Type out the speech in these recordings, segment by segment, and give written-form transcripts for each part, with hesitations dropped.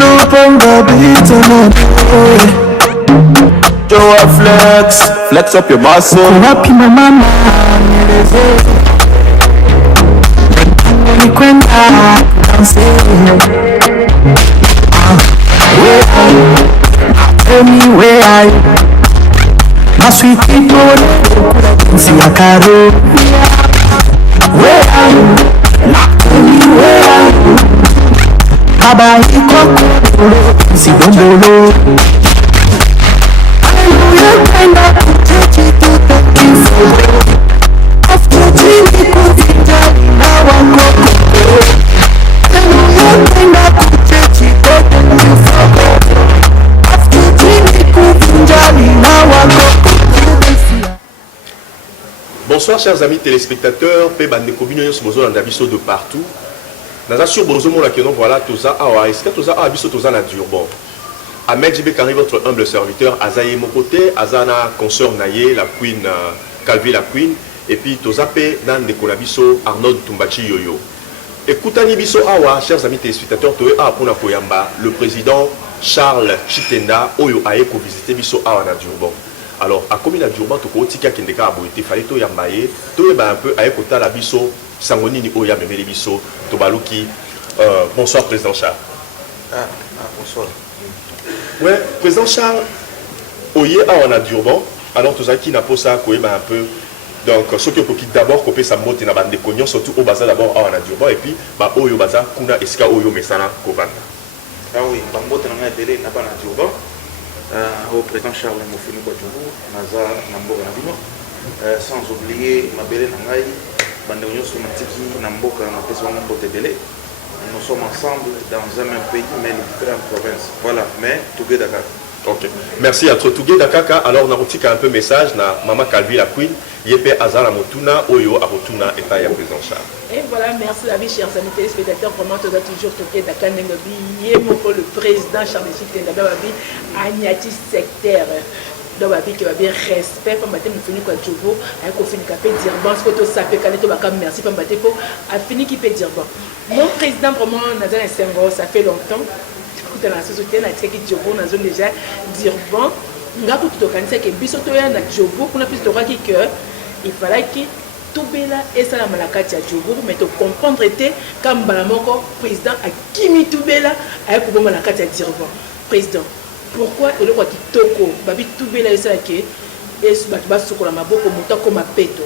loop on the beat Joe flex up your muscle. Wapi mama nikwenda danse. Where are you? Tell me where are you? My sweet people, see a caro. Where are you? Tell me where are you? Baba iko si bombolo. Hallelujah, kwenda kuchechi tutakifo. After chini kuvijali na wako. Hallelujah, kwenda kuchechi tutakifo. After chini kuvijali na wako. Bonsoir chers amis téléspectateurs, pe bande kobino sur besoin d'abisso de partout. Dans sur besoin mon laquelle voilà toza awa, est-ce que toza abisso toza na Durban. Ahmed Jibé Kari, votre humble serviteur, Azaye mon côté, Azana consort Naye, la queen Calvi la queen, et puis toza pe dans des kolabisso Arnold Tumbachi Yoyo. Écoutez biso awa, chers amis téléspectateurs, toé a pour na koyamba, le président Charles Chitenda Oyo aye ko visiter biso awa na Durban. Alors, à combien de Durban, tu peux dire qu'il y a un fallait tout yambaye, tout est un peu à écouter la biso, sangoni ni oya memele biso, tobaluki. Bonsoir, président Charles. Bonsoir. Ouais, président Charles, oye a Durban, alors tout ça qui n'a pas ça, quoi, un peu. Donc, ce qui est d'abord, copier sa motte na bande de cognon, surtout au bazar d'abord a Durban, et puis, bah, oyo bazar, kuna eska oyo mesana kovanda. Ah oui, bah, motte na délai n'a pas na Durban. Au président Charles Mofini Bwadjoubou, Naza Namboka Nabino, sans oublier Mabele Nangaï, Bandéonios Somatiki, Namboka Napeswa Mambote Bele. Nous sommes ensemble dans un même pays, mais différentes provinces. Voilà, mais Tougé Dakar. Ok, merci à toi Tougé Dakar. Alors, on a reçu un peu message na Maman Calvi la Queen, Yepe Azara Motuna, Oyo Arotuna et Taya président Charles. Et voilà, merci la vie, chers amis téléspectateurs. Vraiment, tu dois toujours toquer Dakar Nengobi, Yemoko, le président Charles Chitenda, Babi, Agnati sectaire. Donc, Babi, qui va bien respect, pour matin, nous finissons quoi, Djobo, avec au fin, qui peut dire bon, ce que tu sais, Kaneto, merci, pour matin, pour finir, qui peut dire bon. Mon président, vraiment, Nazan et Senghor, ça fait longtemps. Dans la société, on a dit que Djobo, nous avons déjà dire bon. Nous avons tout organisé que Bissoto et Djobo, pour la plus de que il fallait que tout bela et ça la malakati à Djobo, mais tu comprendre était comme Balamoko, président à Kimi Toubela, avec le malakati à dire bon. Président, pourquoi il y a Toko, Babi Toubela et ça que et ce batba sur la maboko, monta comme un péto.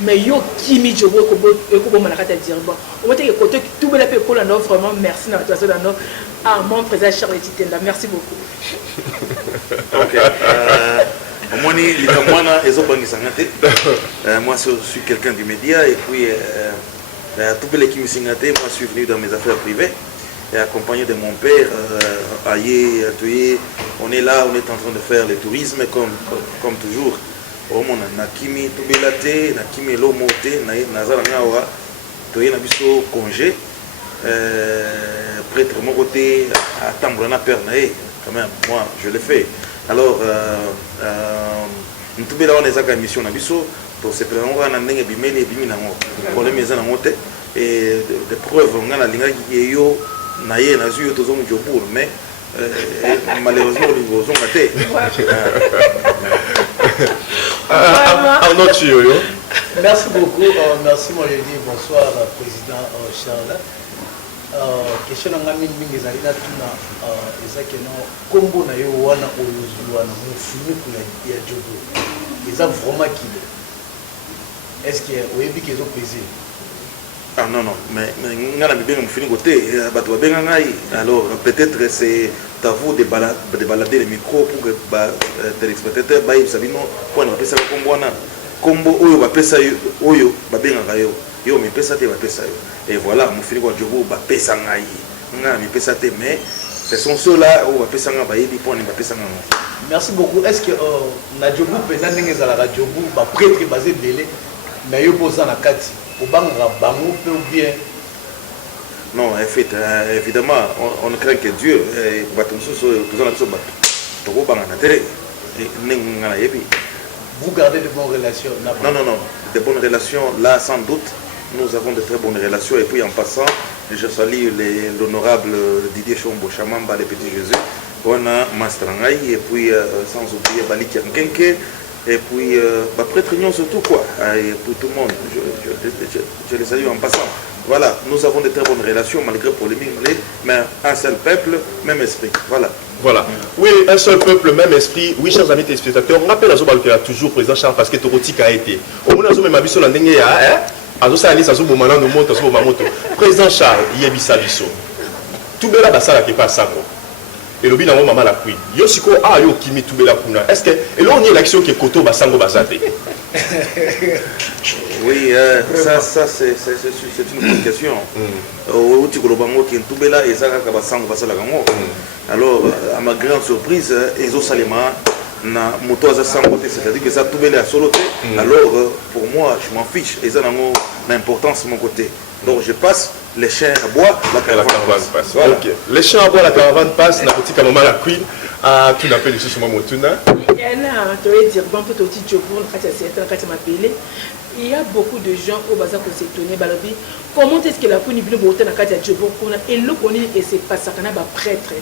Mais yo Kimi Djobo, et comme malakati à dire bon. On va dire que côté Toubela peut pour la vraiment merci à toi dans ah, mon président Charles Chitenda, merci beaucoup. Ok. Moi, je suis quelqu'un du média et puis tout l'équipe Singate, moi je suis venu dans mes affaires privées et accompagné de mon père, Aye, Atoye. On est là, on est en train de faire le tourisme comme toujours. On a Nakimi Toubelate, Nakimi Lomote, Nazara Ngawa, Toye Nabiso congé. Prêtre mon côté à Tambrana Père Naé, quand même, moi je l'ai fait. Alors, nous tous là on est à mission Nabiso, pour se prendre on a n'engagé bimeli biminango, pour les maisons en monte et des preuves on a la ligne qui yo Naé nazu yo tous on jour mais malheureusement les gens ont raté. Merci beaucoup, merci moi je dis bonsoir président Charles. Question na ngami mingi ezali na tuna ezaki na kombo na yo wana oyozulwa na mofuniku ya Djobo eza vraiment kilo est-ce que oyebi ke ezopese ah non mais ngana bibenga mofuniku te bato babenga ngai alors peut-être c'est à vous de balader le micro pour que téléspectateurs bayebisa bino mpona bapesaka kombo wana kombo oyo bapesa oyo babengaka yo yo me pesa te bapesa yo et voilà mon fini kwa Djobo bapesa ngai nga mi pesa te mais ce sont ceux-là où bapesa nga bayebi pona bapesa nga. Merci beaucoup. Est-ce que na Djobo pena ndenge ezalaka Djobo ba prêtre basé belé mais yo poza na kati obanga bango pe ou bien non en fait évidemment on craint que Dieu bato mosusu tozana biso bato tokobanga na tere ndenge nga na yebi. Vous gardez de bonnes relations? Non, de bonnes relations là sans doute. nous avons de très bonnes relations. Et puis en passant, je salue l'honorable Didier Chombo Chamamba, le petit Jésus, on a Mastrangaï, et puis sans oublier Bali Kiankenke, et puis prêtre Union surtout quoi, et pour tout le monde, je les salue en passant. Voilà, nous avons de très bonnes relations malgré polémique, mais un seul peuple, même esprit. Voilà. Voilà. Oui, un seul peuple, même esprit. Oui, chers amis téléspectateurs, on rappelle à Zobal qu'il y a toujours président Charles parce que Torotika a été. Au moins, on a vu sur la dernière, président Charles, Yebisa Bisso. Tout bela basala qui passe ça. Et le bilan maman la cuit. Yosiko a yo kimi tout bela kuna. Est-ce que et là on y a l'action qui est koto basango basate. Oui, ça c'est une bonne question. Alors, à ma grande surprise, Ezo Salima na moto à sangoté, c'est-à-dire que ça tout belé à soloté. Alors, pour moi, je m'en fiche. Et ça n'a pas d'importance de mon côté. Donc, je passe, les chiens à bois, la caravane passe. Voilà. Okay. Les chiens à bois, la caravane passe. Na petit maman la cuit. Ah, tu n'appelles le sur mon tuna. Il y a beaucoup de gens au bazar qui s'étonnent. Comment est-ce que la Kouni Bilo Botan a Katia Djobo et le Koni et c'est pas ça qu'on a prêtre.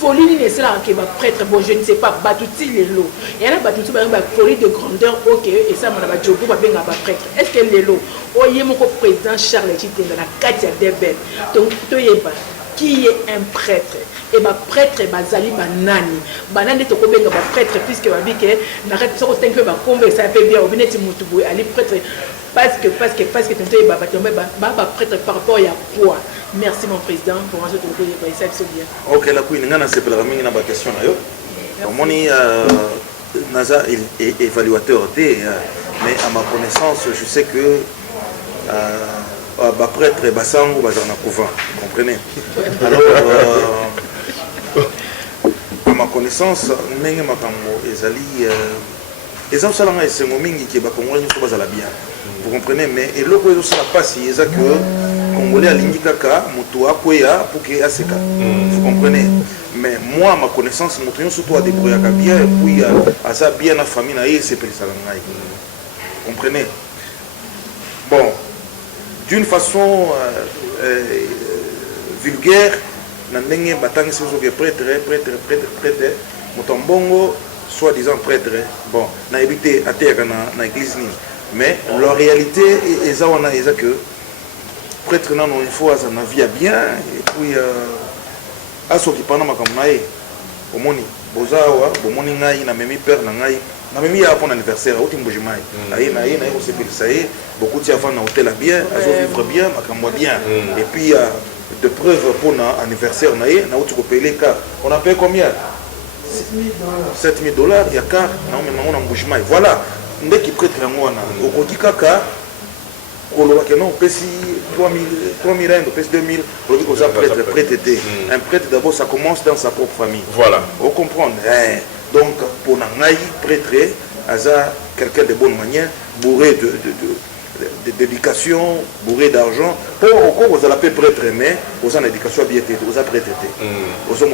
Folie n'est cela qui va prêtre. Bon, je ne sais pas, Batouti les lots. Il y en a Batouti, folie de grandeur, ok, et ça, Madame Djobo va bien avoir prêtre. Est-ce que les lots, oh, il y a mon président Charles Chité dans la Katia Debel. Donc, qui est un prêtre? Et bah prêtre bazali banani banani to ko benga ba prêtre puisque ba bike na rete so ko tenke ba kombe ça fait bien obineti mutubu ali prêtre parce que tu ba tomber ba prêtre par rapport à quoi. Merci mon président pour un autre pays ça c'est bien. OK la kuini ngana se pela mingi na ba question na yo moni naza évaluateur T mais à ma connaissance je sais que ba prêtre basango bazana couvent comprenez. Alors à ma connaissance, ndenge makambo ezali ezam salanga esengo mingi ke ba congolais nyoso bazala bien. Vous comprenez mais eloko ezo sala pasi eza que congolais alingi kaka mutu akoya pour que aseka. Vous comprenez mais moi à ma connaissance mutu nyoso to adébrouillaka bien et puis asa bien na famille na ye sepelisa ngai. Vous comprenez bon d'une façon vulgaire na ndenge batangi soso que prêtre motombongo soi-disant prêtre bon na éviter ateka na église ni mais la réalité est ça on a que prêtre non il faut ça na vie bien et puis aso ki pana makamnae omoni bozawa bomoni ngai na memi père na ngai na memi ya pour anniversaire au timbojimai aye na ko sepelisa ye beaucoup de enfants na hôtel bien aso vivre bien makamwa bien et puis de preuves pour l'anniversaire, on a payé combien? $7 000. Il y a car, on a bougement. Voilà, dès qu'il prête la moine, au côté caca, non, pèse 3 000 rand, pèse 2 000, on a prêté. Un prêtre d'abord, ça commence dans sa propre famille. Voilà. Vous comprenez? Donc, pour Nangaï, prêtre, Aza, quelqu'un de bonne manière, bourré d'éducation, bourré d'argent, pour vous allez appeler prêtre, mais vous avez l'éducation bien été, vous avez prêté.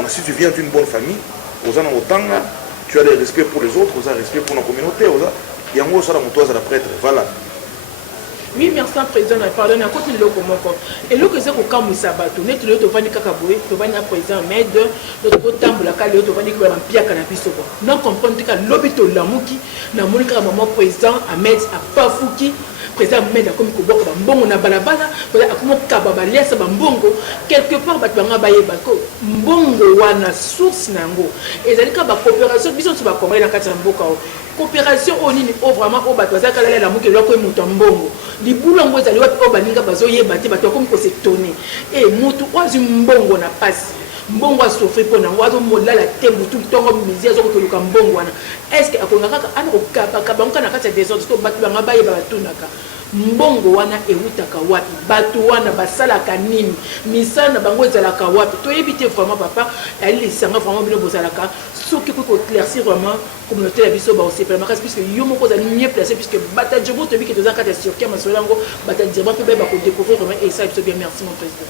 Si tu viens d'une bonne famille, vous avez autant, tu as le respect pour les autres, vous avez le respect pour la communauté, il y a un mot sur la prêtre, voilà. Oui, merci président, pardon, à côté de l'eau comme encore. Et l'eau que c'est au camp Moussabato, net le Tovani Kakaboué, Tovani président, mais de notre temple, la Kale, Tovani qui va en pire cannabis. Non, comprendre que l'obito Lamouki, n'a monika maman président, Ahmed, à Pafouki, président Ahmed, comme Kobok, Mbongo, na Balabala, comme Kababa, Liasa Bambongo, quelque part, Batbanga Baye Bako, Mbongo, Wana, source Nango. Et c'est le cas de la coopération, bisous sur la Comorée dans Katamboka. Coopération au nini au vraiment au bateau ça kala la muke loko mutombongo li bulongo ezali wapi o baninga bazoye bati bato comme ko s'étonner et mutu ozu mbongo na passe mbongo a souffrir pour na wazo molala tembu tout tongo misère zo ko luka mbongo wana est-ce que akonga kaka ana ko kaba kaba ngana kata des autres to batu banga baye batunaka mbongo wana ewutaka wapi bato wana basalaka nini misana bango ezalaka wapi to éviter vraiment papa ali sanga vraiment bino bozalaka soki ko éclaircir vraiment communauté la biso ba aussi parce puisque yo moko za mieux placé puisque bata djobo to bi que tozaka ta sur kia masolango bata djeba pe ba ko découvrir vraiment et ça bien merci mon président.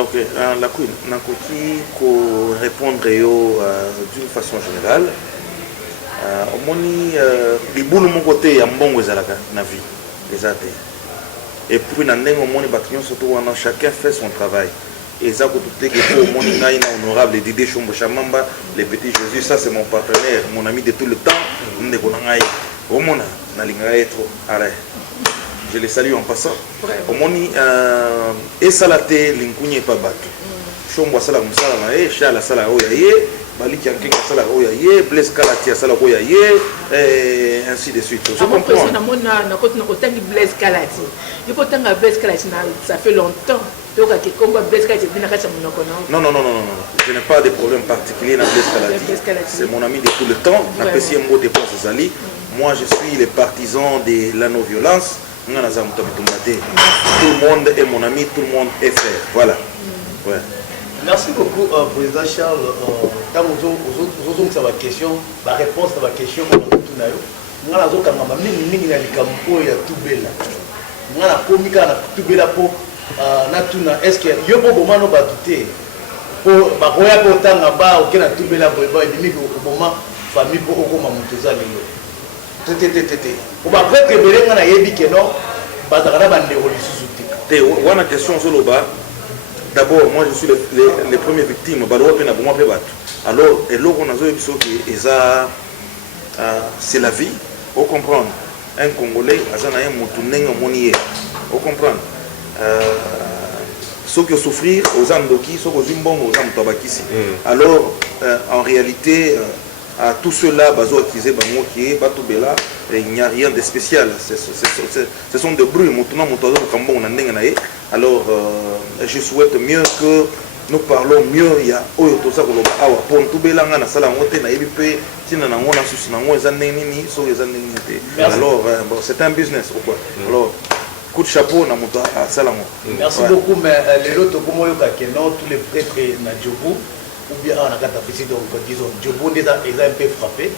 OK la queen na koki ko répondre yo d'une façon générale omoni libulu mon côté ya mbongo ezalaka na vie les athées et puis na ndenge omoni bato nyonso to wana chacun fait son travail eza kotuteke po omoni ngai na honorable Didier Chombo Chamamba le petit Jésus, ça c'est mon partenaire, mon ami de tout le temps, ndeko na ngai omona nalinga être arrêt. Je les salue en passant. Omoni esalate linkunye pa bato. Chombo asala musala na e shala sala oya ye, baliki ankenga sala oya ye, Blaise Kalati asala oya ye, et ainsi de suite. Je comprends. Na mona na kote na kotangi Blaise Kalati. Il faut tanga Blaise Kalati ça fait longtemps. Non, je n'ai pas de problème particulier avec Blaise Kalati. C'est mon ami de tout le temps. Moi, je suis le partisan de la non-violence. Tout le monde est mon ami, tout le monde est frère. Voilà. Ouais. Merci beaucoup, Président Charles. Quand vous avez une question, la réponse à la question, natuna est-ce que yo bo bomano batute po bakoya ko tanga ba okena tubela boyba edimi ko boma famille po okoma mutuza lelo tete ko ba prêtre belenga na yebi keno bazakana bande ko lisusu te wana question soloba. D'abord moi je suis les premiers victimes balo pe na boma pe bato alors eloko nazo ebiso ki eza c'est la vie on comprendre un Congolais azana un mutu nenga monier on comprendre ceux qui souffrir aux Andoki, ceux qui ont Tabakisi. Alors, en réalité, à tout cela, il n'y a rien de spécial. Ce sont des bruits. Alors, je souhaite mieux que nous parlons mieux. Il y a alors, c'est un business. Alors, coup de chapeau na moto à Salamo. Merci beaucoup, mais les autres comme tous les prêtres na Djobo ou bien on a fait donc disons Djobo déjà un peu frappé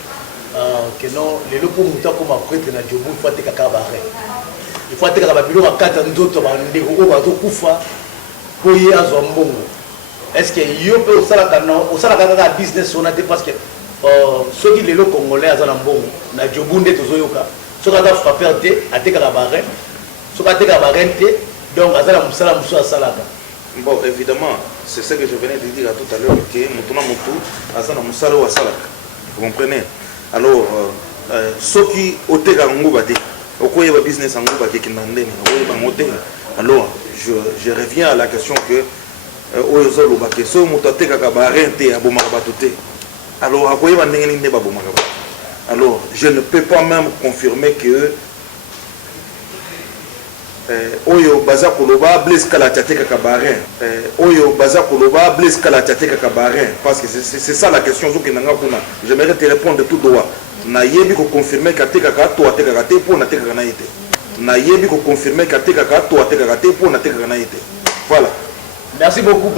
que non les autres comme un prêtre na Djobo il faut être cacabaré. Il faut être cacabaré à quatre d'autres bandeko bato kufa pour y avoir mbongo. Est-ce que yo peut au sala business on a parce que ceux qui les Congolais à mbongo na Djobo ndeto zoyoka ceux qui a frappé à te cacabaré. Donc, bon, évidemment, c'est ce que je venais de dire tout à l'heure, que vous comprenez? Alors, ceux qui ont été au business, alors je reviens à la question que alors, je ne peux pas même confirmer que Oyo baza koloba Blaise Kalati ateka kabarin Oyo baza koloba Blaise Kalati ateka kabarin parce que c'est ça la question zo kenanga kuna j'aimerais te répondre tout droit na yebi ko confirmer kateka ka to ateka ka te po na teka na yete na yebi ko confirmer kateka ka to ateka ka te po na teka na yete. Voilà. Merci beaucoup.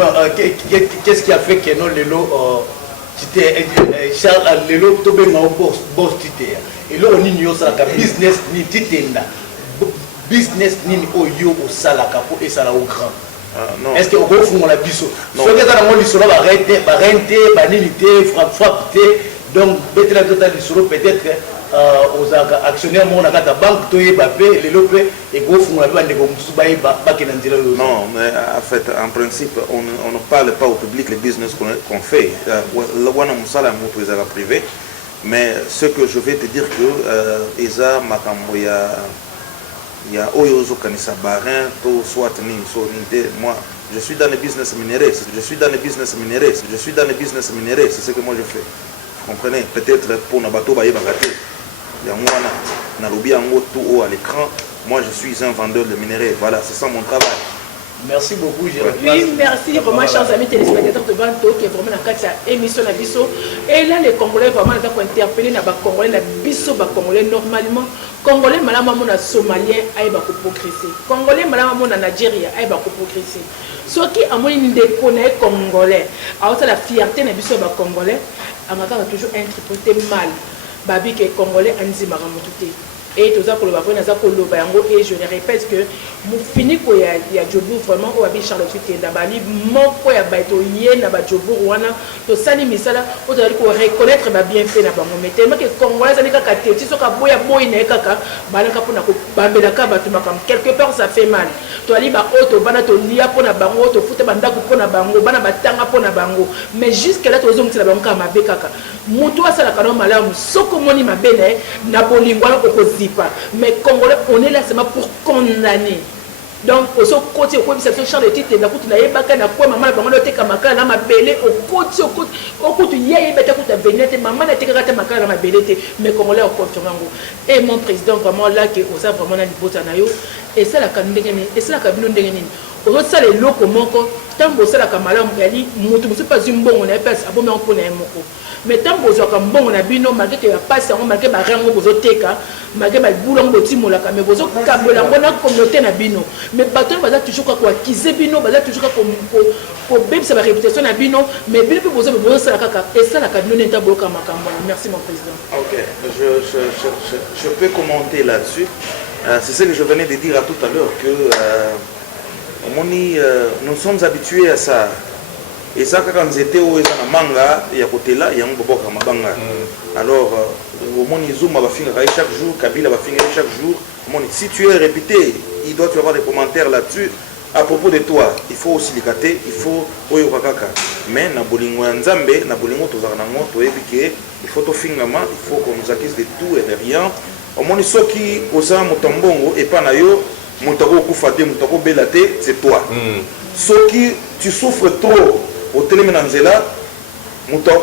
Qu'est-ce qui a fait que non lelo Charles lelo tobe ma boss tite et là on ignore ça ka business ni titenda business nini oyo au salaka pour et sala au grand. Est-ce que au fond la biso so que ça dans l'histoire va renter banalité frappe donc peut-être la totale l'histoire peut-être aux actionnaires mon à ta banque toye bapé les lopé et go fond la bande comme sous baï ba kenandira. Non, mais en fait en principe on ne parle pas au public les business qu'on fait wana musala mo privé mais ce que je vais te dire que eza makambo il y a Oyozo Kanisa Barin, soit moi, je suis dans le business minéré, c'est ce que moi je fais. Vous comprenez? Peut-être pour Nabato Baye Bagate, il y a moi, Nalobi Ango tout haut à l'écran, moi je suis un vendeur de minéraux, voilà, c'est ça mon travail. Merci beaucoup, oui, merci vraiment, chers amis téléspectateurs de Banto, qui est vraiment dans la émission de Bisso. Et là, les Congolais, vraiment, ils ont interpellé les Congolais, les Bisso, les Congolais, normalement. Congolais, madame, mon Somalien, ils ont progressé. Congolais, madame, mon Nigeria, ils ont progressé. Ceux qui ont déconné Congolais, alors la fierté de Bisso, les Congolais, on a toujours interprété mal. Babi, que Congolais, Anzi Maramoutouté. et tout ça pour le bafoué na ça pour le bango et je le répète que mon fini ko ya Djobour vraiment o abi Charles Tute ndabali mon ko ya baito yé na ba Djobour wana to sali misala o to ko reconnaître ba bien fait na bango mais tellement que congolais ça n'est ka teti so ka boya boy na kaka bana ka pona ko bambela ka batu makam quelque part ça fait mal to ali ba auto bana to lia pona bango to futa banda ko pona bango bana batanga pona bango mais jusque là to zo mtila bango ka mabe kaka mutu asala kana malamu soko moni mabene na bolingwana ko zipa mais congolais on est là seulement pour condamner donc au so côté au côté cette Charles Tute na kutu na yebaka na kwa maman bango te kamaka na mabele au côté yeye beta kuta venete maman na tekaka te makala na mabele te mais congolais au contre mango et mon président vraiment là que osa vraiment na libota na yo et ça la kandenge ni et ça la kabino ndenge ni au ça les loko moko tambo ça la kamala mukali mutu musu pas zimbongo na pesa abomi on na moko mais tambo zo kambongo na bino malgré que ya passe on malgré ba rango bozo teka malgré ba boulongo botimola ka mais bozo kabola ngona communauté na bino mais bato baza toujours quoi kize bino baza toujours ko beb sa réputation na bino mais bino bozo ça la kaka et ça la kabino neta bloka makambo. Merci mon président. OK, je peux commenter là-dessus. C'est ce que je venais de dire à tout à l'heure que nous sommes habitués à ça. Et ça, quand nous étions au manga, il y a côté là, il y a un bobo comme manga. Alors, au moins, Zouma va finir chaque jour, Kabila va finir chaque jour. Si tu es répété, il doit y avoir des commentaires là-dessus. À propos de toi, il faut aussi les cater, il faut oyo kakaka. Mais na bolingo nzambe, na bolingo tozarnango, toebike, il faut to fingama, il faut qu'on nous accuse de tout et de rien. Au moins, ceux qui osent mutambongo et pas na yo, mutako kufate, mutako belate, c'est toi. Ceux qui tu souffres trop au téléménanzela,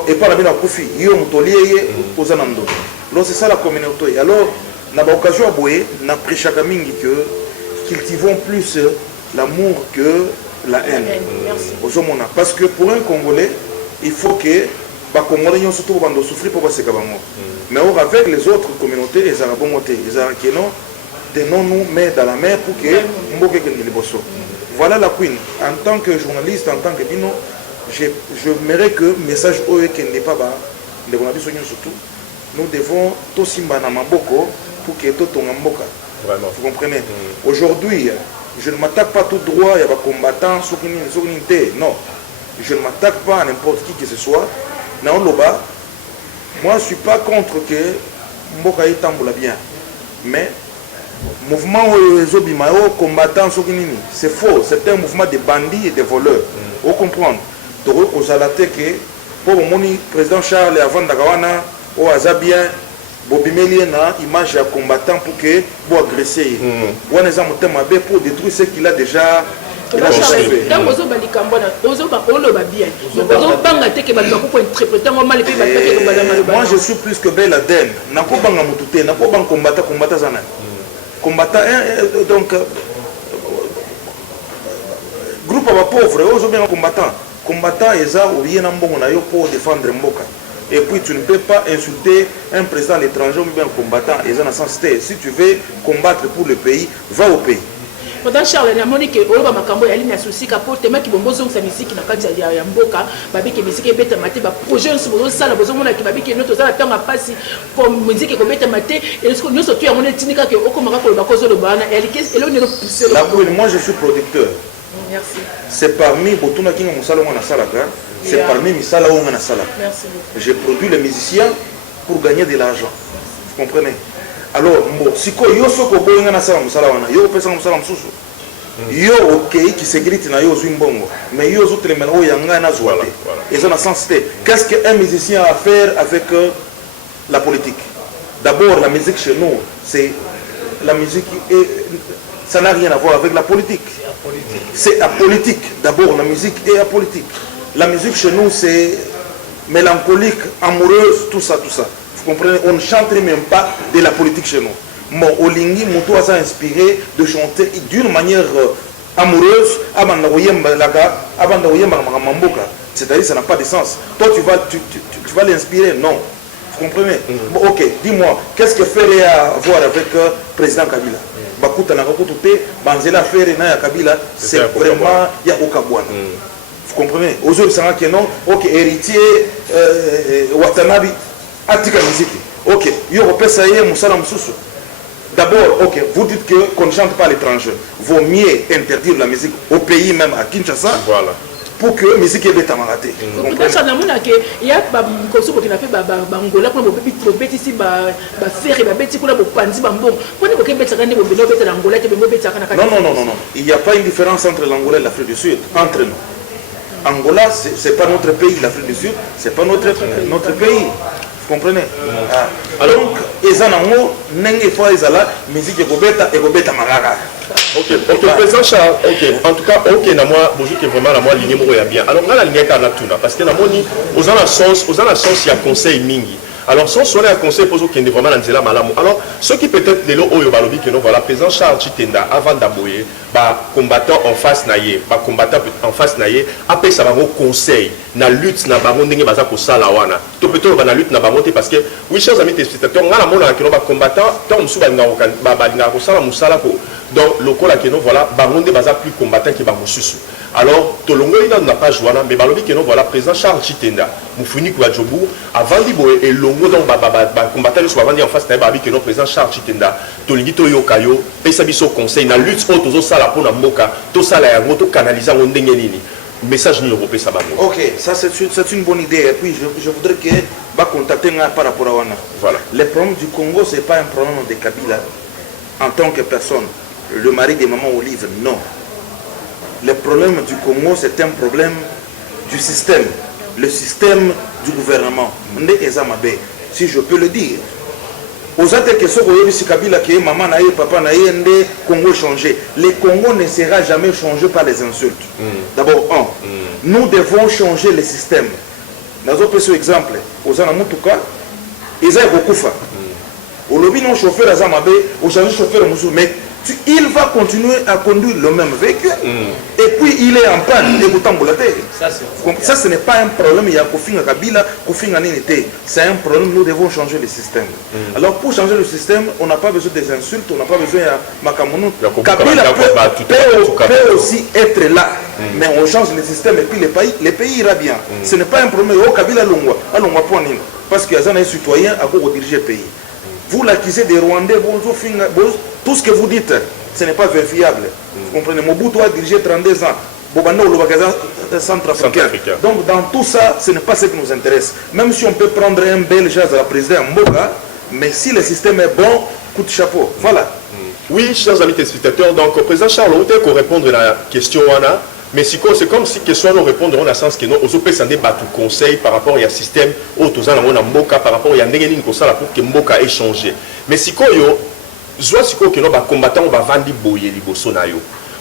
et pas la bien kufi, yo mutoliye, ozanando. Alors c'est ça la communauté. Alors, na ba occasion à boye, na prêchaka mingi que cultivons plus l'amour que la haine. Parce que pour un Congolais, il faut que les Congolais surtout souffrir pour passer Kabango. Mais avec les autres communautés, les Arabes montés, les Arabes qui n'ont tenons-nous mais dans la mer pour que Mboke les bosso. Voilà la queen. En tant que journaliste, en tant que bino, je mérite que le message qui n'est pas bas, surtout, nous devons tout simba na maboko pour que tout ton mboka. Vraiment. Vous comprenez? Aujourd'hui, je ne m'attaque pas tout droit, il y a des combattants, non. Je ne m'attaque pas à n'importe qui que ce soit. Non, moi, je ne suis pas contre que Mboka y tamboula bien. Mais, mouvement Zobimayo, combattant, c'est faux. C'est un mouvement de bandits et de voleurs. Vous comprenez? Donc, aux alatés que, pour mon président Charles, avant d'Agawana, au Azabien, Bobimeli na image à combattant pour que pour agresser. Ou pour détruire ce qu'il a déjà fait. Moi je suis plus que bel Aden. Combattant donc groupe à pauvres, aujourd'hui combattant Eza ou bien pour défendre Mboka. Et puis tu ne peux pas insulter un président de l'étranger ou bien un combattant. Si tu veux combattre pour le pays, va au pays. Pendant Charles, il y a Monique, il y a Makambo, il y a souci pour te mettre qui bombo sa musique na kati ya mboka, babi ke musique beta maté ba projet sur besoin ça, besoin mona ki babi ke notre ça la temps passer pour musique ko beta maté et ce que nous surtout ya mona tinika ke okomaka ko ba kozo le bana et là on est poussé. Moi je suis producteur. Merci. C'est parmi Botuna Kinga Musalonga na Salaka, c'est parmi Misala Onga na Salaka. Merci beaucoup. J'ai produit les musiciens pour gagner de l'argent. Vous comprenez? Alors, si yo soko boyinga na sala musala wana, yo pesa musala mususu. Yo OK qui se grite na yo zumbongo, mais yo zo telemena o yanga na zoate. Et ça na sens té. Qu'est-ce qu'un musicien a à faire avec la politique? D'abord, la musique chez nous, c'est la musique et ça n'a rien à voir avec la politique. C'est apolitique. D'abord, la musique est apolitique. La musique chez nous, c'est mélancolique, amoureuse, tout ça, tout ça. Vous comprenez? On ne chante même pas de la politique chez nous. Mon Olingi, Moutou a inspiré de chanter d'une manière amoureuse. C'est-à-dire ça n'a pas de sens. Toi, tu vas l'inspirer? Non. Vous comprenez? Bon, ok, dis-moi, qu'est-ce que ferait à voir avec le président Kabila? Bakuta na Bakutute, Banzela Ferre na Kabila, c'est vraiment Yakokabouana. Vous comprenez? Aujourd'hui, ça va non, ok, héritier, Watanabe, Atika Miziki. Ok, Yoropesa Ye, Moussala Moussoussou. D'abord, ok, vous dites qu'on ne chante pas à l'étranger. Vaut mieux interdire la musique au pays, même à Kinshasa, voilà, pour que la musique est amarratée. Peut-être ça, il y a un conso qui a fait Angola, pour le petit ici, faire et petit pour le panzi bambon. Pour le Québec, ça a été l'Angola, non. Il n'y a pas une différence entre l'Angola et l'Afrique du Sud, entre nous. Angola, ce n'est pas notre pays, l'Afrique du Sud, ce n'est pas notre pays. Vous comprenez? Alors, ils ont une fois, ils ont la musique et Gobeta Marara. Ok, président Charles, ok, en tout cas, ok, moi, bonjour, qui est vraiment la moi ligne moi bien. Alors, on a la ligne qui a parce que la moni, aux en sens, il y a conseil mingi. Alors, sans sonner un conseil pour ceux qui sont vraiment dans le malamu. Alors, ceux qui peut-être les lots au balobi que nous voilà, président Charles Chitenda avant d'abouiller, combattant en face naïe, combattant en face naïe, après ça va au conseil, na lutte na bango ndenge baza ko sala wana. To peut-être na lutte na bango parce que oui, chers amis téléspectateurs, on a la mona que nous combattant, tant nous souba na ko sala musala ko. Donc, le col que nous voilà, bango ndenge baza plus combattant que bango susu. Alors, Tolongo il n'a pas joué, mais balobi que nous voilà, président Charles Chitenda, Mufuni Kouadjobou, avant d'Iboé et Longo donc combattant soit avant en face naïe babi que nous président Charles Chitenda, Tolingi Toyo Kayo, Pesabiso conseil, na lutte autour sala pour la moka, tout ça la moto canalisant on dengenini. Message ni européen ça va. Ok, ça c'est une bonne idée. Et puis je voudrais que va contacter par rapport à Wana. Voilà. Le problème du Congo, c'est pas un problème de Kabila en tant que personne. Le mari de Maman Olive, non. Le problème du Congo, c'est un problème du système. Le système du gouvernement. Si je peux le dire. Aux autres questions, si Kabila qui est maman naïe, papa naïe, Congo changé. Le Congo ne sera jamais changé par les insultes. D'abord, nous devons changer le système. Dans un exemple, aux Anamutuka, ils ont beaucoup fait. Au lobby, non chauffeur Azamabe, au chauffeur musulman, il va continuer à conduire le même véhicule et puis il est en panne. Ça, ce n'est pas un problème. Il y a Kofinga Kabila, Kofinga Ninité. C'est un problème. Nous devons changer le système. Alors, pour changer le système, on n'a pas besoin des insultes, on n'a pas besoin de Makamono. Kabila peut aussi être là, mais on change le système et puis le pays ira bien. Ce n'est pas un problème. Oh, Kabila Longwa, parce qu'il y a des citoyens à diriger le pays. Vous l'accusez des Rwandais, tout ce que vous dites, ce n'est pas vérifiable. Vous comprenez? Mobutu a dirigé 32 ans. Bobanda ou le centrafricain. Donc dans tout ça, ce n'est pas ce qui nous intéresse. Même si on peut prendre un Belge à la présidente Mboka, mais si le système est bon, coup de chapeau. Voilà. Oui, chers amis téléspectateurs, donc le président Charles, on peut répondre à la question Wana. Mais c'est comme si question nous répondre dans le sens que nous aux opé sandé battu conseil par rapport au système au tozana mona mboka par rapport à ndengeni ko sala pour que mboka ait changé. Mais si koyo soit si ko que nous ba combattant ba vandi boye liboso na yo.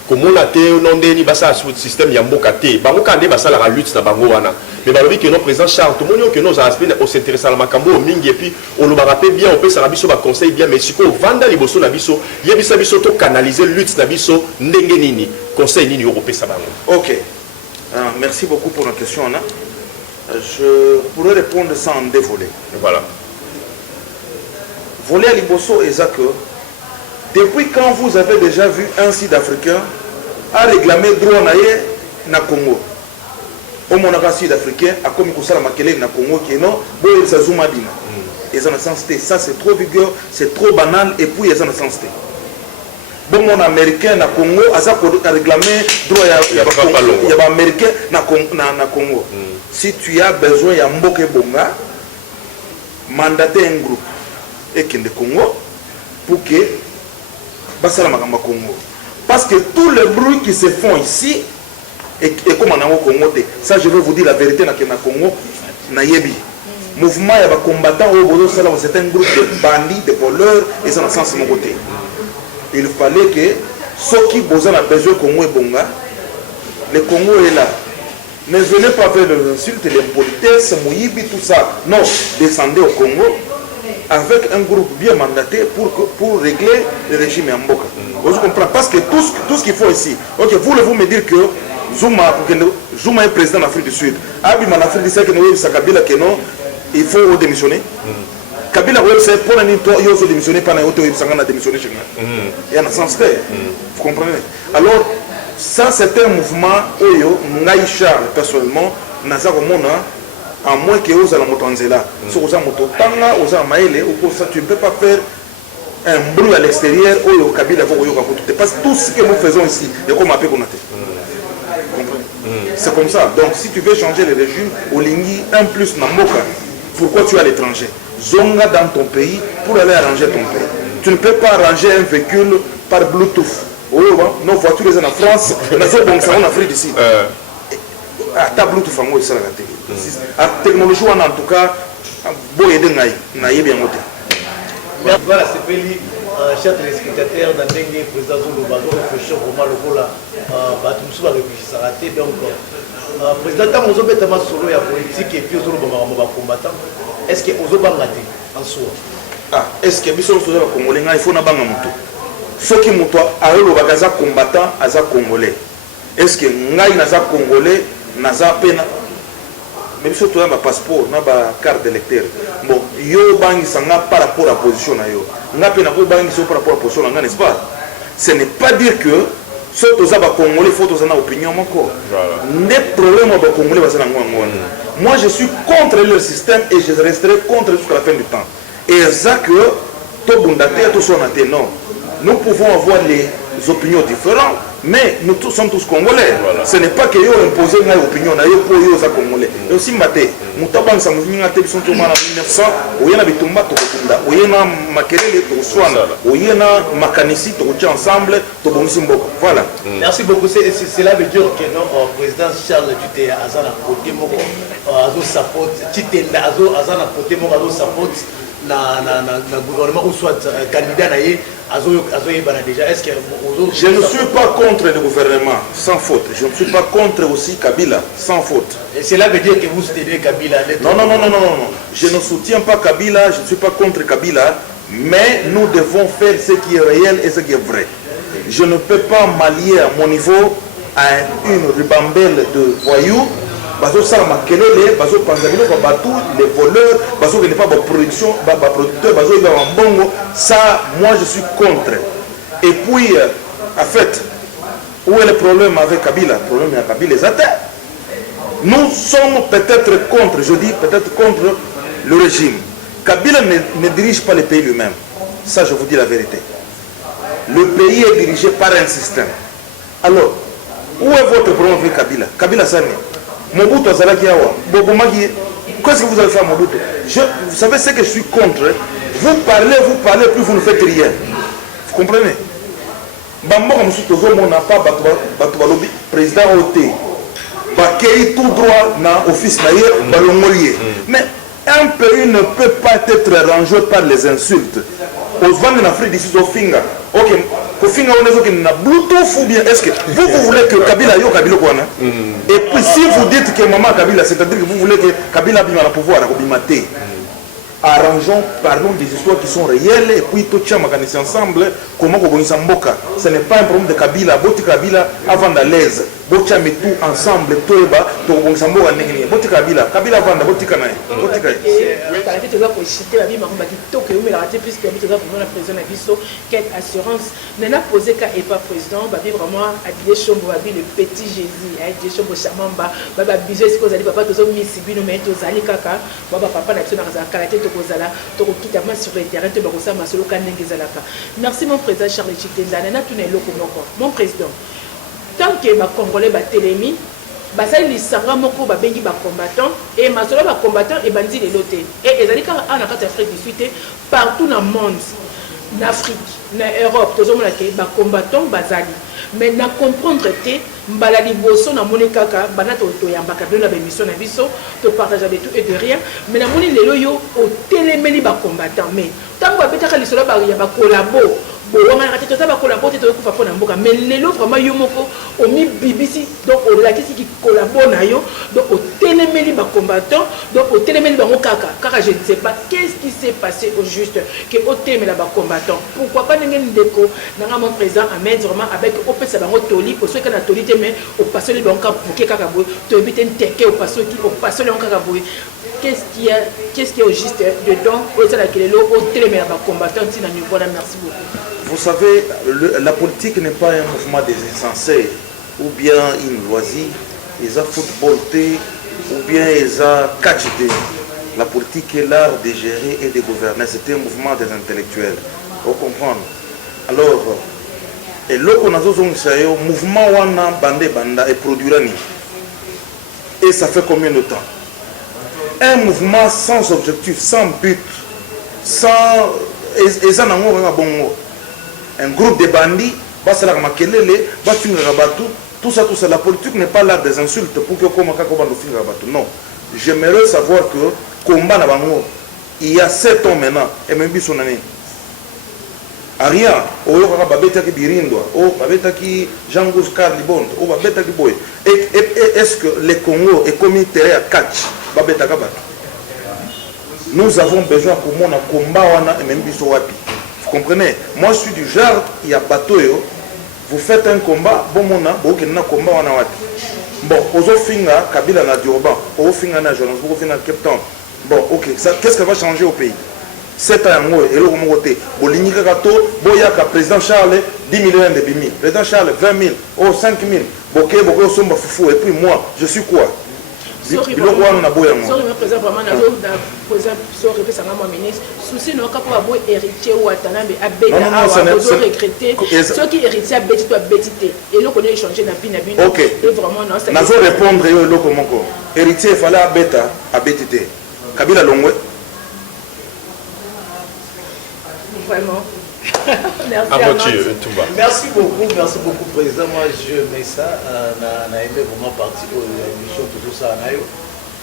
Comme on a été non ndeni basa sur le système ya mboka te. Bango kande basa la lutte na bango wana. Mais balobi que nous président Charles tout monde que nous aspect au s'intéresser à la makambo mingi et puis on le rappelle bien on peut ça biso ba conseil bien mais si ko vanda liboso na biso yebisa biso to canaliser lutte na biso ndengenini. Conseil nini européen ça va. Ok. Merci beaucoup pour la question, Anna. Je pourrais répondre ça en deux volets. Voilà. Volet à Liboso et Zake, depuis quand vous avez déjà vu un Sud-Africain à réclamer droit na Congo? Au monarque sud-africain, à comme il Makele na Congo qui est non, bon ils ont zoomé dina. Ils ont la sensité. Ça c'est trop vigueur, c'est trop banal et puis ils ont la sensité. Bon, mon américain na Congo a réclamé droit il y a un américain na Congo. Si tu as besoin il y a Mboke Bonga mandater un groupe et qui est Congo pour que basala makamba Congo parce que tous les bruits qui se font ici et comme on a au Congo ça je veux vous dire la vérité na Congo na yebi mouvement il y a des combattants au Bodo Sala c'est un groupe de bandits de voleurs et ça dans sens mon côté. Il fallait que ceux qui ont besoin de Congo et Bonga, le Congo est là. Ne venez pas faire les insultes, l'impolitesse, Mouyibi, tout ça. Non, descendez au Congo avec un groupe bien mandaté pour régler le régime en Mboka. Vous comprenez? Parce que tout ce qu'il faut ici, ok, voulez-vous me dire que Zuma est président d'Afrique du Sud. Abima l'Afrique du Sud, il faut démissionner. Kabila c'est pour un temps il faut démissionner par un autre il a démissionné chez moi. Il y a un sens vous comprenez? Alors ça c'est un mouvement oyo ngai Charles personnellement naza komona à moins que oza la motanzela so oza motopanga oza maele ou ça tu ne peux pas faire un bruit à l'extérieur, où le Kabila va tout. Parce que tout ce que nous faisons ici, il y a comme un peu qu'on a fait. C'est comme ça. Donc si tu veux changer le régime, Olingi 1 plus Namoka, pourquoi tu es à l'étranger? Zonga dans ton pays pour aller arranger ton pays. Tu ne peux pas arranger un véhicule par Bluetooth. Nos voitures sont en France, en Afrique d'ici. Ta Bluetooth en haut, c'est la télé. La technologie, en tout cas, bon aider naïe bien monté. Voilà, c'est Péli, chers téléspectateurs, dans le président Zouloubago, réfléchir vraiment le rôle là, tout le monde réfléchir à rater. Donc, président, tant que vous avez solo la politique et puis vous avez combattant, est-ce que vous avez raté en soi? Est-ce que vous avez Congolais, il faut n'avoir moto. Ceux qui sont à combattant, à Congolais. Est-ce que Ngaï n'a pas Congolais, n'a pas peine? Même si tu as un passeport, tu as une carte d'électeur. Bon, yo bangi sanga par rapport à la position na yo. Nga pe na ko bangi so par rapport à la position nga, n'est-ce pas? Ce n'est pas dire que ceux qui sont congolais faut qu'ils aient une opinion encore. Les problèmes aux congolais va na ngwa. Moi je suis contre le système et je resterai contre jusqu'à la fin du temps. Et ça que to bundate to sonate non. Nous pouvons avoir les opinions différentes, mais nous tous sommes tous congolais. Voilà. Ce n'est pas que yo imposer une opinion na yo pour yo za congolais. Et aussi maté, mutaban sa muzinga te biso toma na 1900, oyena bitumba to kunda, oyena makelele to swana, oyena makanisi to tcha ensemble to bomisi mboko. Voilà. Merci beaucoup. Cela veut dire que non président Charles Tuté azana côté moko azo support Titenda azana côté moko azo support na gouvernement ou soit candidat naïe déjà. Est-ce que je ne suis pas contre le gouvernement sans faute. Je ne suis pas contre aussi Kabila sans faute. Et cela veut dire que vous soutenez Kabila? Non. Je ne soutiens pas Kabila, je ne suis pas contre Kabila, mais nous devons faire ce qui est réel et ce qui est vrai. Je ne peux pas m'allier à mon niveau à une ribambelle de voyous. Bazo Sarma Kelele, Bazo Panzabino, Babatou, les voleurs, Bazo qui n'est pas production, producteur, Bazo il va en bongo. Ça, moi je suis contre. Et puis, en fait, où est le problème avec Kabila? Le problème avec Kabila, les athées. Nous sommes peut-être contre, je dis peut-être contre le régime. Kabila ne dirige pas le pays lui-même. Ça, je vous dis la vérité. Le pays est dirigé par un système. Alors, où est votre problème avec Kabila? Kabila Sane. Mobutu Azalaki Awa, Bobomagi, qu'est-ce que vous allez faire Mobutu? Vous savez ce que je suis contre. Vous parlez, puis vous ne faites rien. Vous comprenez? Bambo comme si tout le monde n'a pas Batoualobi, président OT, Bakei tout droit dans l'office naïe, Balongolier. Mais un pays ne peut pas être rangé par les insultes. Aux ventes en Afrique d'ici au Finga. Ok, au Finga on est na Bluetooth ou bien est-ce que vous voulez que Kabila yo Kabila quoi? Et puis si vous dites que maman Kabila, c'est-à-dire que vous voulez que Kabila bima la pouvoir à Kobimate. Arrangeons, parlons des histoires qui sont réelles et puis tout le monde ensemble comment Kobonisa Mboka. Ce n'est pas un problème de Kabila, Boti Kabila avant à l'aise. Botia met tout ensemble, Toeba, Kobonisa Mboka Nengeni. Boti Kabila avant Boti Kanaï. Boti Kanaï. Tu dois citer la vie, mais la raté puisque tu dois prendre la président Abisso, quelle assurance. Nana posé qu'à pas président, babi vraiment habillé chambre, babi le petit Jésus, habillé chambre chamamba, baba bisous, ce que vous allez papa, tous mis Sibino, mais tous allez kaka, baba papa n'a pas de karaté, tu kozala, tu quittes sur le terrain, tu vas ça, ma solo kanengezalaka. Merci mon président Charles Chitenda, nana tu n'es loko mon président. Tant que ma Congolais ba télémi, basali lisanga moko ba bengi ba combattant et masolo ba combattant et bandi les lotés. Et ezali ka en Afrique du Sud partout dans le monde. En Afrique, en Europe, tous les gens ba combattant bazali. Mais na comprendre te mbalali boso na moni kaka banato to yambaka na ba mission na biso to partager de tout et de rien mais na moni lelo yo o télémeli ba combattant mais tango ba betaka lisolo ba ya ba collabo bon on a raté tout ça ba collabo te to kufa pona mboka mais lelo vraiment yo moko o mi BBC donc o la kisi qui collabo na yo donc o télémeli ba combattant donc o télémeli ba kaka car je ne sais pas qu'est-ce qui s'est passé au juste que o télémeli ba combattant pourquoi pas ngeni ndeko na mon président Ahmed vraiment avec opesa bango toli pour ceux qui na toli mais au passé les banques pour qui kakabo to éviter un teke au passé qui au passé les kakabo qu'est-ce qui est au juste dedans au ça laquelle le au télémé la combattant si na niveau là merci beaucoup. Vous savez la politique n'est pas un mouvement des insensés ou bien une loisir ils a football ou bien ils a catch la politique est l'art de gérer et de gouverner c'est un mouvement des intellectuels Vous comprenez? Alors, et là, on a un mouvement wana bandé banda et produira ni. Et ça fait combien de temps? Un mouvement sans objectif, sans but, sans. Et ça n'a bongo. Un groupe de bandits, basa la makelele, bafinga rabatu, tout ça, la politique n'est pas là des insultes pour que comme finga rabatu. Non. J'aimerais savoir que combat na bango, il y a 7 ans maintenant, et même son année. Aria, o yo kaka babeta ki Birindwa, o babeta ki Jean-Gous Carlibond, o babeta ki Boy. Est-ce que le Congo est comme terrain à catch? Babeta kabatu. Nous avons besoin pour moi na combat wana et même biso wapi. Vous comprenez? Moi je suis du genre, il y a bateau yo, vous faites un combat, bon mona, bon na combat wana wapi. Bon, ozo finga Kabila na Durban, ozo finga na Jonas, ozo finga Cape Town. Bon, OK, ça qu'est-ce qui va changer au pays? 7 ans, et là, on côté. Bolinika Gato, Boyaka, président Charles, 10 millions de bimi. Président Charles, 20 000, oh, 5 000. Boké, Boké, Somba Foufou. Et puis moi, je suis quoi? Sorry, président, vraiment, ministre. Souci, non, quand on a héritier ou attendant, mais à Béta, à regretter. Ceux qui héritiers à Béti, doivent bétiter. Et là, on a échangé n'a pas. OK. Et vraiment, non, ça. N'a pas répondre, héritier, il fallait à Béta, à bétiter. Kabila Longwe. Vraiment. Merci beaucoup, Président. Moi, je mets ça, on a aimé vraiment partir de l'émission, tout ça.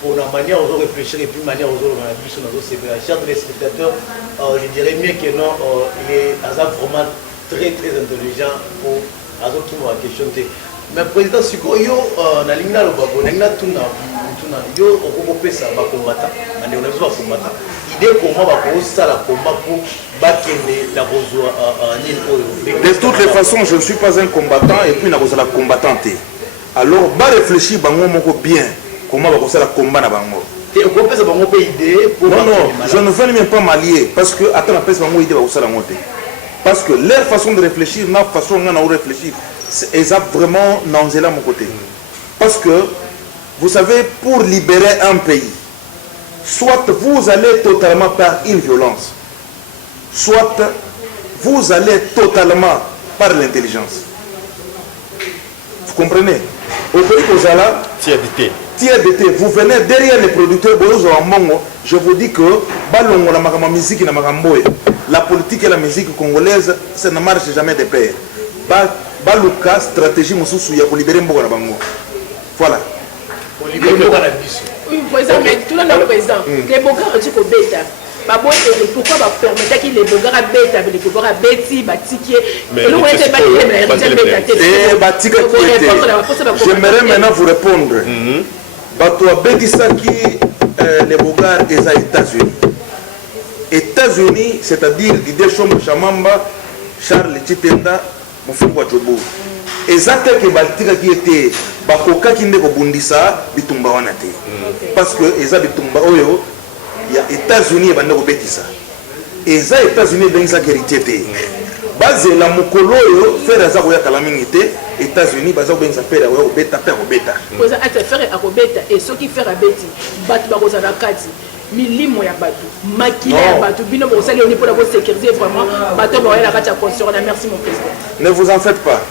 Pour la manière où on réfléchir et puis la manière où on a vu sur nos chers téléspectateurs, je dirais mieux que non, il est vraiment très intelligent pour qui la question. Mais Président Siko, yo, na lingna lo babo, na tuna yo okope ça ba combattant, na on a besoin de combattant. Idée comment va pour ça la combat pour bakende la rozo de toutes les façons, je ne suis pas un combattant et puis na rozo la combattante. Alors ba réfléchir bango moko bien, comment va ça la combat na bango. Et okope ça bango idée pour non, je ne veux même pas m'allier parce que attends la pèse bango idée va ça la monter. Parce que leur façon de réfléchir, notre façon de réfléchir, c'est vraiment nanzela mon côté. Parce que, vous savez, pour libérer un pays, soit vous allez totalement par une violence, soit vous allez totalement par l'intelligence. Vous comprenez? Au pays Kozala, tiers-d'été, vous venez derrière les producteurs, je vous dis que la politique et la musique congolaise, ça ne marche jamais de pair. Baluka, stratégie, pour libérer Mboga Bango. Voilà. Pour libérer Mboga la biche. Oui, président, mais tout le monde président. Les Boga ont dit qu'au bêta. Pourquoi va permettre qu'il les Boga à bêta, les Boga à bêti, bâtiquer. Mais nous, on était j'aimerais maintenant vous répondre. Bato Bétisaki, les Boga et les États-Unis. États-Unis, c'est-à-dire Didier Chombo Chamamba, Charles Chitenda, Mofungo Chobo. Exactement que Baltika qui était Bakoka qui n'est pas Bundisa, Bitumba Wanate. Parce que Eza Bitumba Oyo, il y a États-Unis et Bandeko Betisa. Eza États-Unis et Benza Kéritete. Basé la Mokolo, faire Azagoya Kalamingite, États-Unis, Baza Benza faire Agoya Beta, Père Beta. Vous avez fait à Beta et ceux qui font à Betty, Batbarosa Kati. Milimo ya batu makila ya batu bino bo sali oni pour la sécurité vraiment bato ba la kacha conscience. Merci mon président. Ne vous en faites pas.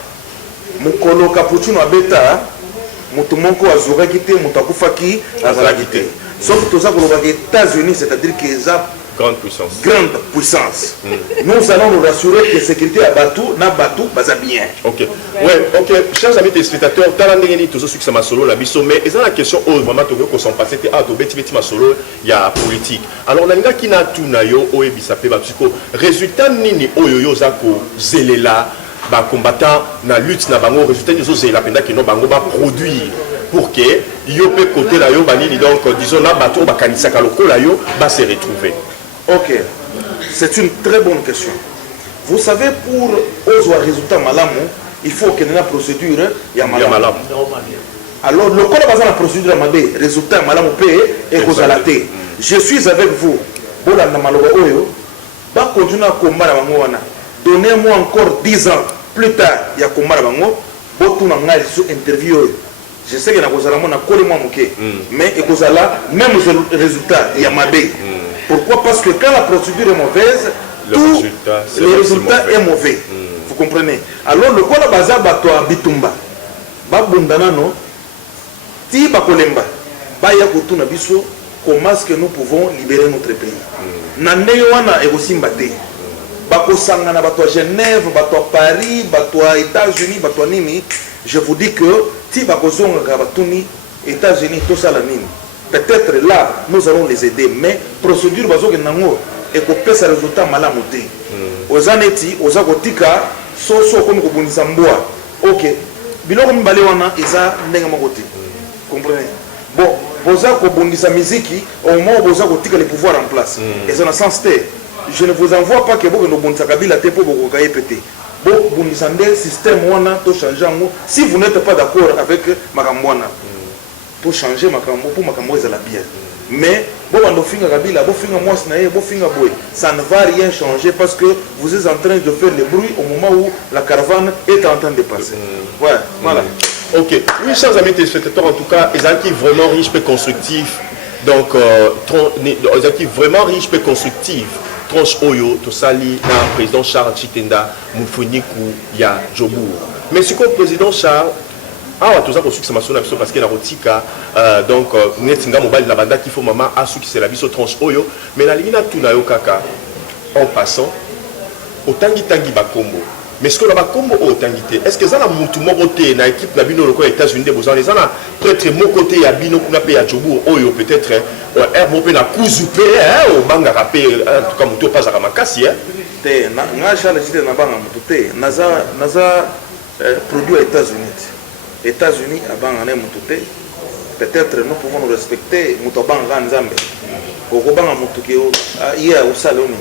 Mukolo Capuchino abeta mutu moko azura kité mutakufaki azala kité. Sauf que ça pour les États-Unis, c'est-à-dire qu'ils ont grande puissance. Nous allons nous rassurer que la sécurité à Batou, n'a Batou, va bien. Ok. Ouais, ok. Chers amis téléspectateurs, Talandengeni, tout ce succès ma solo, la biso, mais ils ont la question, oh, vraiment, tu veux qu'on s'en passe, c'était, ah, tu beti ma solo, il y a politique. Alors, on a un gars qui n'a tout na yo, oh, et bisapé, batuko, résultat, nini, oh, yo, zako, zelela, ba combattant, na lutte, na bango, résultat, nous, zela, penda, qui n'ont bango, ba produire. Pour que yo peut côté là yo banini donc disons là bateau ba kanisa kaloko là yo va se retrouver. OK. C'est une très bonne question. Vous savez pour aux résultats malamu, il faut qu'il y ait une procédure ya malamu. Alors le code basé la procédure mabe résultat malamu paye et kozalate. Je suis avec vous. Bola na maloba oyo ba continuer à combattre bango wana. Donnez-moi encore 10 ans plus tard ya combattre bango botuna ngai sur interview. Je sais que na kozala mona kole moi moké mais et kozala même résultat il y a mabé. Pourquoi? Parce que quand la procédure est mauvaise le résultat est mauvais. Vous comprenez? Alors le quoi baza bato bitumba babundana no ti bakolemba baya kotuna biso comment est-ce que nous pouvons libérer notre pays. Nande wana ekosimba te. Bakosanga na bato à Genève, bato à Paris, bato à États-Unis, bato à nini. Je vous dis que si bakozonga batuni États-Unis tout ça la nini. Peut-être là nous allons les aider, mais procédure bazoke nango et ko pesa résultat malamu te. Ozaneti ozakotika soso comme kobundisa mboa. OK. Biloko mbale wana eza ndenga makote. Comprenez? Bon, boza kobundisa miziki au moment où boza kotika les pouvoirs en place. Et ça n'a sens te. Je ne vous envoie pas que vous ne bundisa kabila te pour vous cailler pété. Bon, bundisa nde système wana to changer ngo si vous n'êtes pas d'accord avec makamwana. Pour changer makambo pour makambo za la bien. Mais bon on finga kabila, bon finga moi na bon finga boy, ça ne va rien changer parce que vous êtes en train de faire le bruit au moment où la caravane est en train de passer. Ouais, voilà. OK. Oui, chers amis téléspectateurs, en tout cas, ils sont vraiment riches et constructifs. Donc ils sont vraiment riches et constructifs. Tranche Oyo, Tosali, le président Charles Chitenda, Moufonikou, Ya Djobour. Mais ce que le président Charles ah tout ça qu'on suit que ça m'a sonné parce qu'il y a rotika donc netinga mobile la banda qu'il faut maman a su qui c'est la vie sur tranche oyo mais la ligne tout na yo kaka en passant au tangi bakombo mais ce que la bakombo au tangité est-ce que ça la mutu mokoté na équipe na bino loko États-Unis des besoins les ana prêtre mon côté ya bino kuna pe ya Djobour oyo peut-être air mo pe na kuzupe au banga rapé en tout cas mutu pas à makasi te na Charles Chitenda na banga mutu te naza produit aux États-Unis abanga mutute peut-être nous pouvons nous respecter mutobanga nzambe okobanga mutukeo iya usaloni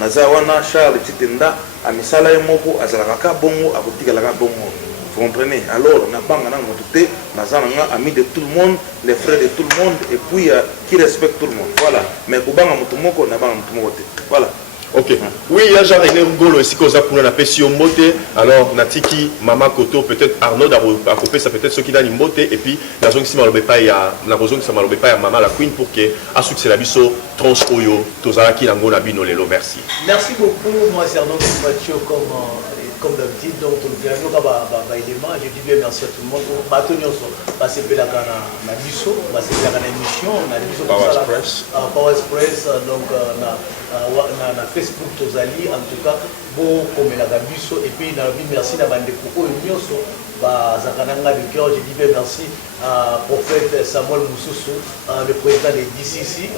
nazawana Charles Chitenda amisala yemoko azalaka bongo akotikalaka bongo vous comprenez alors na banga na mutute nazana ami de tout le monde les frères de tout le monde et puis qui respecte tout le monde voilà mais kobanga mutumoko na banga mutumoko te voilà. OK. Oui, il y a Jean-René Ngolo ici qu'on a pour la Pession Moté. Alors, Natiki, Mama Koto, peut-être Arnaud a coupé ça, peut-être ceux qui donnent une moté. Et puis, la zone qui s'est malobé pas, il y a la zone qui s'est malobé pas, il y a Mama la Queen pour que, à succès la biso, tranche Oyo, Tozara qui n'a pas bino lelo. Merci. Merci beaucoup. Moi, c'est Arnaud Mathieu comme d'habitude. Donc, le gouvernement va élément. Je dis bien merci à tout le monde. Batonio, parce que la na biso, parce que la émission, na biso Power Express. Power Express, donc na Facebook Tozali, en tout cas, bon, comme la biso, et puis na merci na bande pour Nyoso, Zakananga du cœur, je dis bien merci à prophète Samuel Moussoussou, le président des DCC.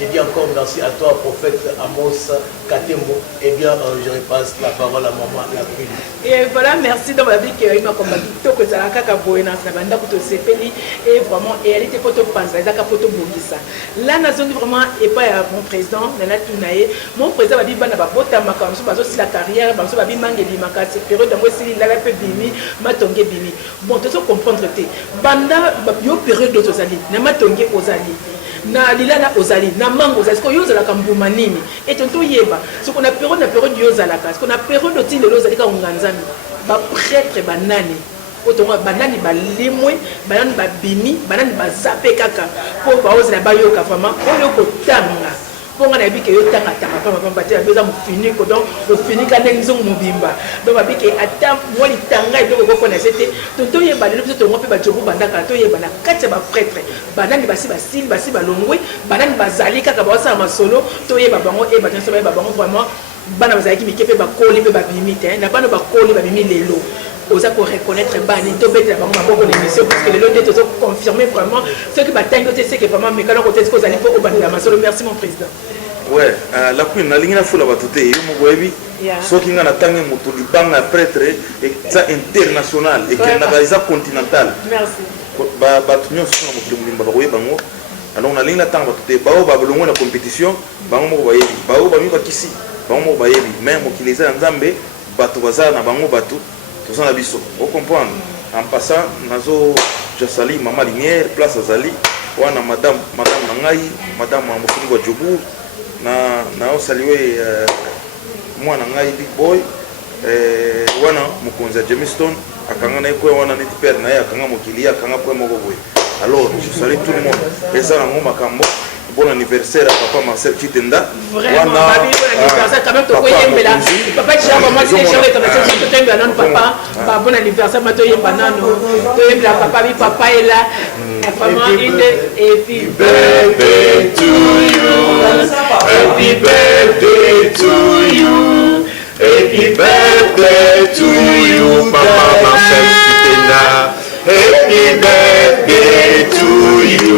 Je dis encore merci à toi, prophète Amos Katembo. Eh bien, je repasse la parole à maman la Queen. Et voilà, merci dans ma vie qui m'a combattu. Tout que ça a cacaboé dans sa bande pour te séparer. Et vraiment, et elle était pour te penser, elle a pour te ça. La nation vraiment et pas mon président, Nana Tounaye. Mon président va dire que bota makam so si la carrière, banso va dire mangeli makasi période dans si la pe bimi, matonge bimi. Bon, tu dois comprendre te. Banda yo période d'ozali, na matonge ozali. Na lilana ozali na mango ozali ko yoza la kambuma nini et tonto yeba ce qu'on a période yoza la kas qu'on a période de tile ozali ka nganzami ba prêtre banani otonga banani ba limwe banani ba bimi banani ba zape kaka po ba ozala ba yoka fama oyo ko tanga ponga na bike yo tanga tanga pamba batia beza mu fini ko donc le fini ka ndenzo mu bimba donc ba bike ata mo li tanga et donc ko connaître tonto yeba le biso to mo pe ba jobu bandaka to yeba na kati ba prêtre banani basi basil basi balongwe banani bazali kaka ba sa masolo to yeba bango e ba tenso ba bango vraiment bana bazali ki mikepe ba koli pe ba bimite na bana ba koli ba bimi lelo osa ko reconnaître bani to bete ba bango maboko l'émission parce que le lot to confirmer vraiment ce qui batango te c'est que vraiment mais quand on côté ce qu'on allait pour bani la masolo merci mon président. Ouais, la Queen na lingi na fula batute yo mo goyebi soki nga na tangi mutu libanga prêtre et ça international et que na gaza continental. Merci. Ba tunyo so na mutu limba ba goyeba ngo alors na lingi na tanga batute bao ba bolongo na compétition bango mo goyebi bao ba mi ba kisi bango mo goyebi même mo kileza nzambe batu baza na bango batu to sana biso o comprendre en passant nazo je salue maman Linière place azali wana madame nangai madame Mofungo Djobour na saluer moi na ngai big boy wana mukonza Jamestown akanga na iko wana neti père na ya akanga mokilia akanga kwa moko boy alors je salue tout le monde et ça na ngoma kambo bon anniversaire à papa Marcel Chitenda. Vraiment, bon anniversaire quand même, papa déjà vraiment dit les gens papa, bon anniversaire, papa est là. Vraiment une happy birthday to you, happy birthday to you, happy birthday to you, papa Marcel Chitenda, happy birthday to you.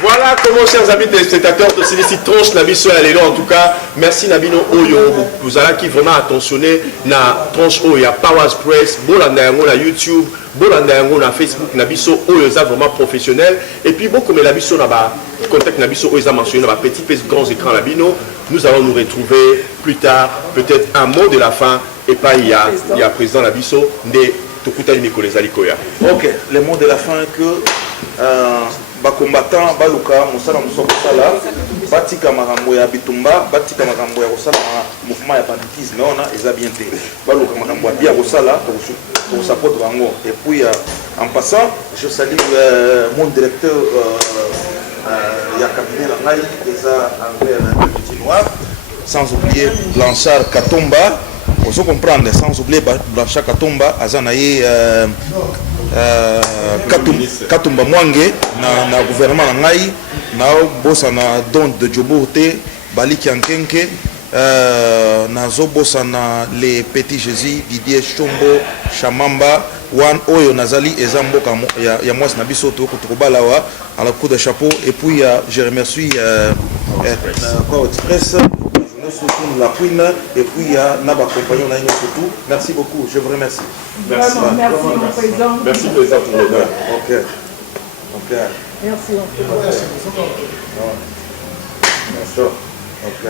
Voilà comment, chers amis téléspectateurs, c'est ici tranche Nabiso Alelo. En tout cas, merci Nabino Oyo. Vous allez qui vraiment attentionné na tranche Oyo, Powers Press, Bolanda Yango na YouTube, Bolanda Yango na Facebook, Nabiso Oyo, ça vraiment professionnel. Et puis, beaucoup comme Nabiso na ba contact Nabiso Oyo, ça mentionné na ba petit peu grands écrans Nabino. Nous allons nous retrouver plus tard, peut-être un mot de la fin. Et pas il y a président Nabiso de Tokutani Nicolas Alikoya. Ok, le mot de la fin est que combattant baluka musala musoko sala batika makambo ya bitumba batika makambo ya kosala mouvement ya banditisme on a eza bien te baluka makambo ya bien kosala pour support bango. Et puis en passant je salue mon directeur ya cabinet la ngai eza envers le petit noir, sans oublier Blanchard Katomba. Vous comprendre, sans oublier Blanchard Katomba azanaye Katumba Mwange na gouvernement na ngai na bossa na don de Djobourte Bali Kiankenke na zo bossa na les petits Jésus Didier Chombo Chamamba wan oyo nazali ezamboka ya mwasi na biso to kutubala wa à la coup de chapeau. Et puis je remercie Express surtout la Queen et puis il y a Naba compagnon na surtout. Merci beaucoup, je vous remercie. Merci. Merci mon président. Merci président pour l'honneur. Ok. Merci. Ok.